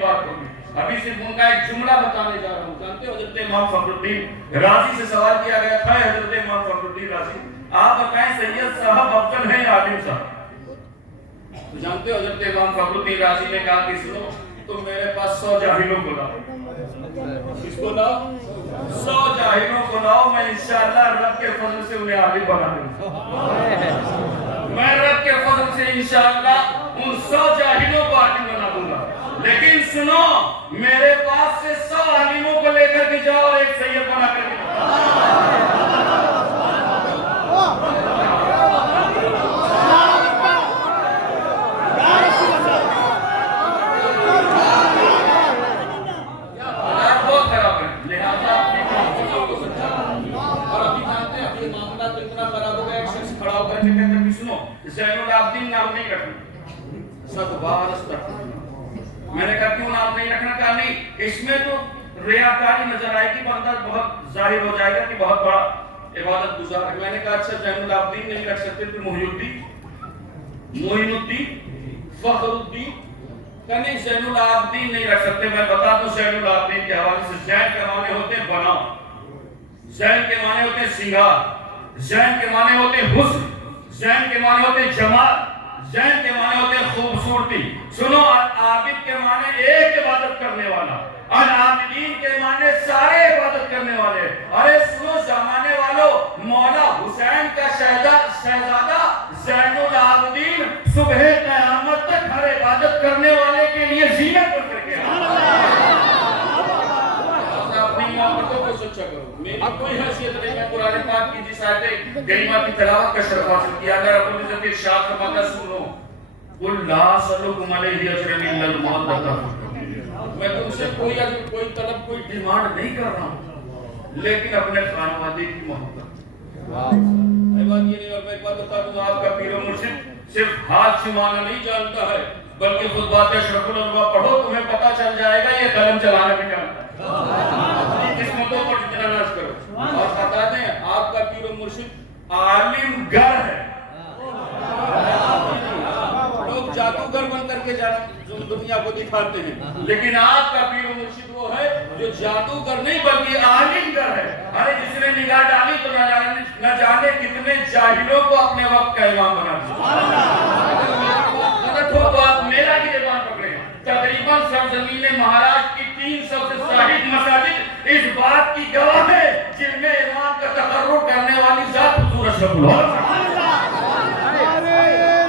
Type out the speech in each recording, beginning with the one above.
بات ہوگی. ابھی صرف ان کا ایک جملہ بتانے جا رہا ہوں. جانتے ہو حضرت امام فخر الدین رازی سے سوال کیا گیا تھا, حضرت امام فخر الدین رازی آپ بتائیں سید صاحب افضل ہیں یا عالم صاحب؟ تو جانتے ہو حضرت امام فخر الدین رازی نے کہا کہ سنو تم میرے پاس 100 جاہلوں کو لاؤ. کس کو لاؤ؟ 100 جاہلوں کو لاؤ, میں انشاءاللہ رب کے فضل سے انہیں عالم بنا دوں گا. میں رب کے فضل سے انشاءاللہ ان 100 جاہلوں کو عالم بنا دوں گا. لیکن سنو میرے پاس سے 100 عالموں کو لے کر کے جاؤ اور ایک سید بنا کر کے زین العابدین نام نہیں رکھنا, صدبار استغفر. میں نے کہا کیوں نام نہیں رکھنا؟ کہا نہیں اس میں تو ریاکاری نظر آئے گی, بندہ بہت ظاہر ہو جائے گا کہ بہت بڑا عبادت گزار ہے. میں نے کہا اچھا زین العابدین نہیں رکھ سکتے تو محی الدین, معین الدین, فخر الدین. کہا نہیں زین العابدین نہیں رکھ سکتے. میں بتا دوں زین العابدین کے حوالے سے, زین کے معنی ہوتے ہیں بنا, زین کے معنی ہوتے ہیں سنگار, زین کے معنی ہوتے ہیں حسن, زین کے معنی ہوتے ہیں جمال, زین کے معنی ہوتے ہیں خوبصورتی. سنو عابد کے معنی ایک عبادت کرنے والا, العابدین کے معنی سارے عبادت کرنے والے. ارے سنو زمانے والوں, مولا حسین کا شہزادہ زین العابدین صبح قیامت تک ہر عبادت کرنے والے کے لیے زینت بن کر کے اپنی محبتوں کو سچا کرو. میری کوئی حیثیت نہیں, میں قرآن پاک کی جس آیت کریمہ کی تلاوت کا شرف حاصل کیا. اگر رب العزت ارشاد فرماتا سنو قل لا اسألکم علیہ اجرا الا المودۃ, میں تم سے کوئی اجر, کوئی طلب, کوئی ڈیمانڈ نہیں کر رہا ہوں, لیکن اپنے خانوادے کی محبت. بات یہ نہیں. اور میں ایک بات بتا دوں, آپ کا پیر و مرشد صرف ہاتھ چھمانا نہیں جانتا ہے, بلکہ خطبات اشرف الانبیاء پڑھو, تمہیں پتہ چل جائے گا یہ قلم چلانا بھی جانتا ہے. قسمتوں پر جتنا ناز کرو. اور بتا دیں آپ کا پیر و مرشد عالم گر ہے. لوگ جادوگر بن کر کے دنیا کو دکھاتے ہیں, لیکن آپ کا پیر و مرشد وہ ہے جو جادوگر نہیں بلکہ عالم گر ہے. ارے جس نے نگاہ ڈالی تو نہ جانے کتنے جاہلوں کو اپنے وقت کا امام بنا دیا. غلط ہو تو آپ میرا کی زبان پکڑیں. تقریباً سرزمین مہاراشٹر کی 300 سے زائد مساجد اس بات کی گواہ ہے جن میں امام کا تقرر کرنے والی ذات حضور اشرف الانبیاء.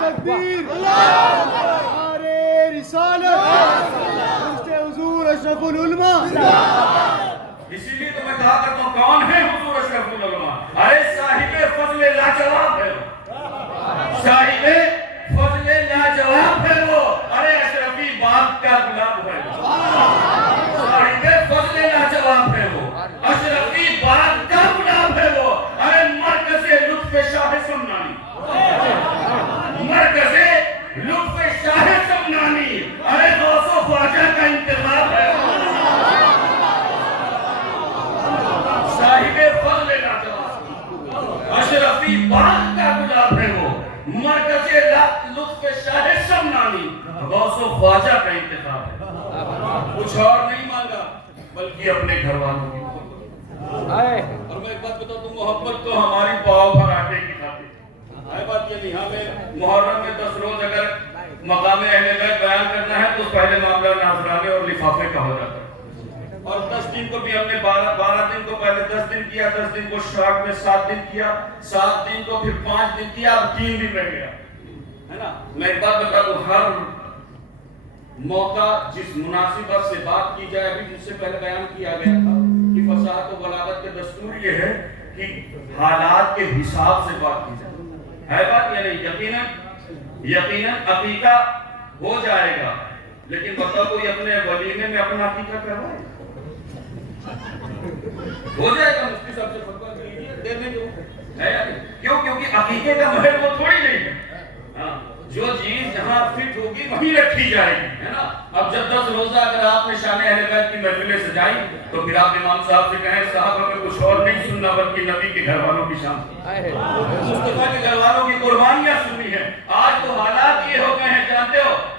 تکبیر, نعرہ رسالت, حضور اشرف العلماء. اسی لیے تو میں کہا کرتا ہوں کون ہے حضور اشرف العلماء؟ ارے صاحب فضل لاجواب ہے, صاحب فضل لاجواب ہے وہ. ارے اشرفی باغ کا گلاب ہے, صاحب فضل لاجواب ہے وہ, اشرفی باغ کا گلاب ہے وہ. ارے مرکز لطف شاہ سمنانی, مرکز لطف شاہ سمنانی, ارے غوث و خواجہ کا انتخاب ہے. صاحب فضل لاجواب, اشرفی باغ کا گلاب ہے وہ, مرکز لطف شاہ سمنانی, غوث و خواجہ کا انتخاب ہے. کچھ اور نہیں مانگا بلکہ اپنے گھر والوں کی محبت. اور میں ایک بات بتا دوں, محبت تو ہماری پاؤ بھر آٹے کی کھاتی ہے. بات یہ نہیں, ہمیں محرم میں 10 روز اگر مقام اہل بیت بیان کرنا ہے تو پہلے معاملہ ناظرانے اور لفافے کا ہو جاتا ہے. اور 10 دن کو بھی ہم نے 12 دن کو پہلے 10 دن کیا, 10 دن کو شراک میں 7 دن کیا, 7 دن کو پھر 5 دن کیا, اب 3 دن رہ گیا ہے نا. میں ایک بات بتا دوں, ہر موقع جس مناسبت سے بات کی جائے, ابھی جس سے پہلے بیان کیا گیا تھا کہ فصاحت و بلاغت کے دستور یہ ہے کہ حالات کے حساب سے بات کی جائے. ہے بات یہ نہیں, یقیناً عقیقہ ہو جائے گا, لیکن بتا کوئی اپنے ولیمے میں اپنا عقیقہ کروائے ہو جائے گا. مفتی صاحب سے فتویٰ لیجیے, دے دیں گے. کیوں؟ کیونکہ عقیقے کا محل وہ تھوڑی نہیں ہے. جو چیز جہاں فٹ ہوگی وہیں رکھی جائے گی, ہے نا. اب جب 10 روزہ اگر آپ نے شان اہل بیت کی محفلیں سجائی تو پھر آپ امام صاحب سے کہیں صاحب ہمیں کچھ اور نہیں سننا بلکہ نبی کے گھر والوں کی شان, مصطفیٰ کے گھر والوں کی قربانیاں سنی ہیں. آج تو حالات یہ ہو گئے ہیں, جانتے ہو,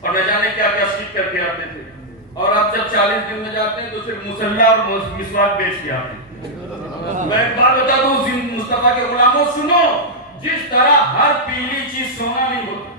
اور نہ جانے کیا کیا سیکھ کر کے آتے تھے، اور اب جب 40 دن میں جاتے ہیں تو صرف مصلی اور مسواک بیچ کے آتے ہیں۔ میں ایک بات بتا دوں مصطفیٰ کے غلاموں، سنو، جس طرح ہر پیلی چیز سونا نہیں ہوتا،